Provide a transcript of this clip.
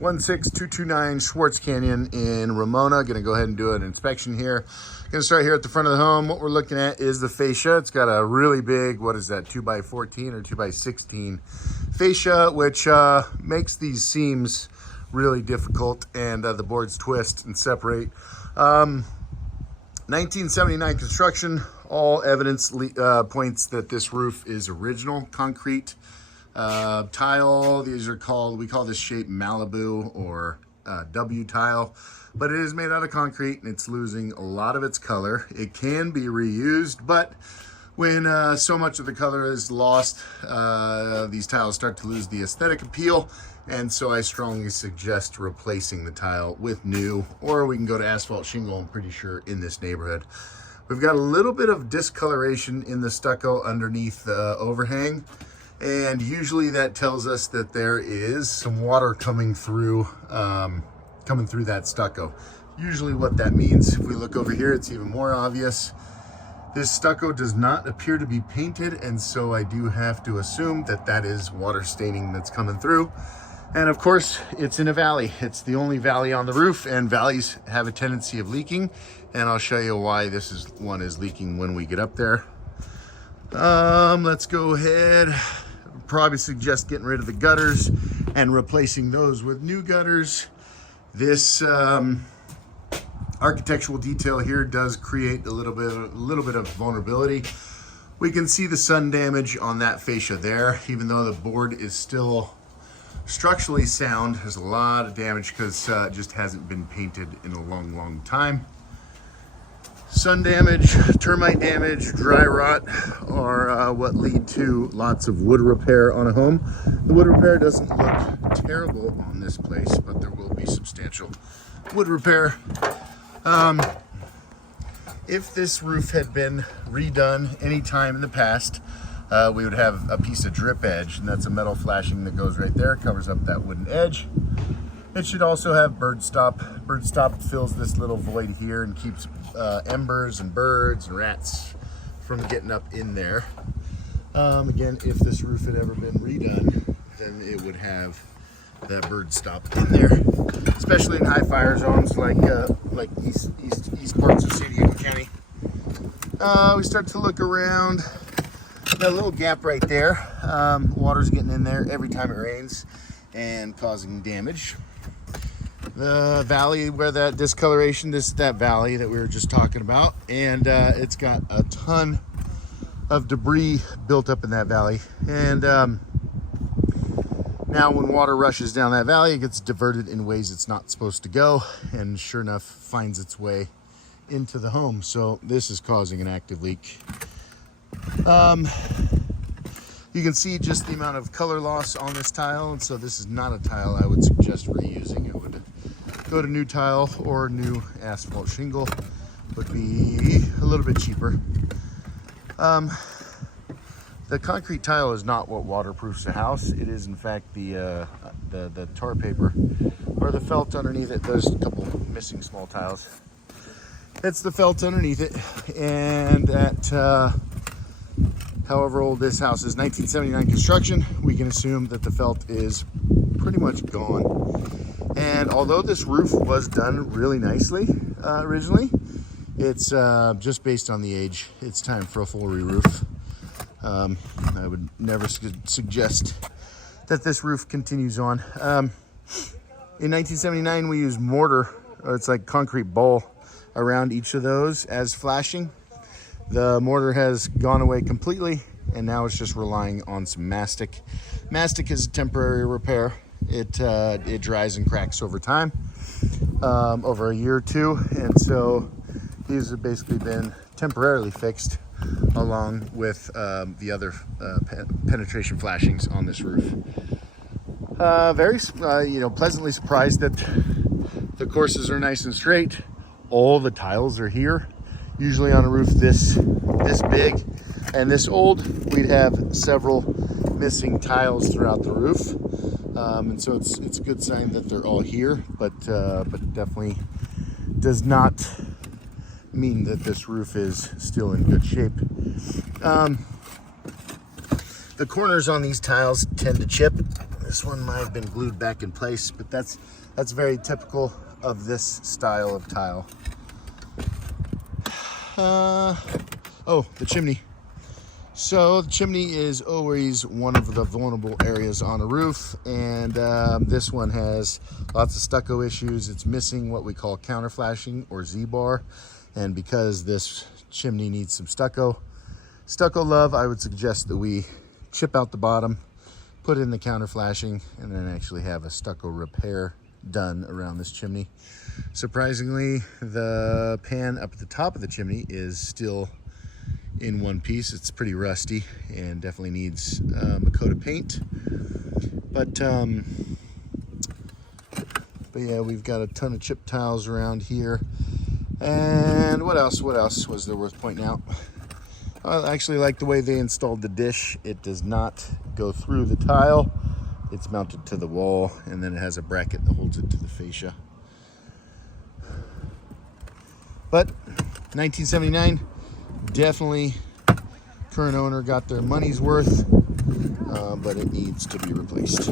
16229 Swartz Canyon in Ramona. Gonna go ahead and do an inspection here. Gonna start here at the front of the home. What we're looking at is the fascia. It's got a really big, what is that, 2x14 or 2x16 fascia, which makes these seams really difficult, and the boards twist and separate. 1979 construction. All evidence points that this roof is original concrete tile. These are called, we call this shape Malibu or W tile, but it is made out of concrete and it's losing a lot of its color. It can be reused, but when so much of the color is lost, these tiles start to lose the aesthetic appeal, and so I strongly suggest replacing the tile with new, or we can go to asphalt shingle, I'm pretty sure, in this neighborhood. We've got a little bit of discoloration in the stucco underneath the overhang, and usually that tells us that there is some water coming through that stucco. Usually what that means, if we look over here, it's even more obvious. This stucco does not appear to be painted, and so I do have to assume that that is water staining that's coming through. And of course, it's in a valley. It's the only valley on the roof, and valleys have a tendency of leaking, and I'll show you why one is leaking when we get up there. Let's go ahead. Probably suggest getting rid of the gutters and replacing those with new gutters. This architectural detail here does create a little bit of vulnerability. We can see the sun damage on that fascia there. Even though the board is still structurally sound, there's a lot of damage because it just hasn't been painted in a long time. Sun damage, termite damage, dry rot are what lead to lots of wood repair on a home. The wood repair doesn't look terrible on this place, but there will be substantial wood repair. If this roof had been redone any time in the past, we would have a piece of drip edge, and that's a metal flashing that goes right there, covers up that wooden edge. It should also have bird stop. Bird stop fills this little void here and keeps embers and birds and rats from getting up in there. Again, if this roof had ever been redone, then it would have that bird stop in there, especially in high fire zones like east parts of San Diego County. We start to look around. That little gap right there, water's getting in there every time it rains and causing damage. The valley where that discoloration, that valley that we were just talking about, and it's got a ton of debris built up in that valley. And now when water rushes down that valley, it gets diverted in ways it's not supposed to go, and sure enough finds its way into the home. So this is causing an active leak. You can see just the amount of color loss on this tile, and so this is not a tile I would suggest reusing. It would go to new tile, or new asphalt shingle would be a little bit cheaper. The concrete tile is not what waterproofs a house. It is in fact the tar paper or the felt underneath it. There's a couple missing small tiles. It's the felt underneath it, and that however old this house is, 1979 construction, we can assume that the felt is pretty much gone. And although this roof was done really nicely originally, it's just based on the age, it's time for a full re-roof. I would never suggest that this roof continues on. In 1979, we used mortar, or it's like concrete bowl, around each of those as flashing. The mortar has gone away completely, and now it's just relying on some mastic. Mastic is a temporary repair. It dries and cracks over time, over a year or two, and so these have basically been temporarily fixed along with the other penetration flashings on this roof. Very pleasantly surprised that the courses are nice and straight. All the tiles are here. Usually on a roof this big and this old, we'd have several missing tiles throughout the roof, and so it's a good sign that they're all here, but definitely does not mean that this roof is still in good shape. The corners on these tiles tend to chip. This one might have been glued back in place, but that's very typical of this style of tile. Oh, the chimney. So the chimney is always one of the vulnerable areas on a roof, and this one has lots of stucco issues. It's missing what we call counterflashing or Z-bar, and because this chimney needs some stucco love, I would suggest that we chip out the bottom, put in the counterflashing, and then actually have a stucco repair done around this chimney. Surprisingly, the pan up at the top of the chimney is still in one piece. It's pretty rusty and definitely needs a coat of paint. But yeah, we've got a ton of chip tiles around here. And what else was there worth pointing out? I actually like the way they installed the dish. It does not go through the tile. It's mounted to the wall, and then it has a bracket that holds it to the fascia. But 1979, definitely current owner got their money's worth, but it needs to be replaced.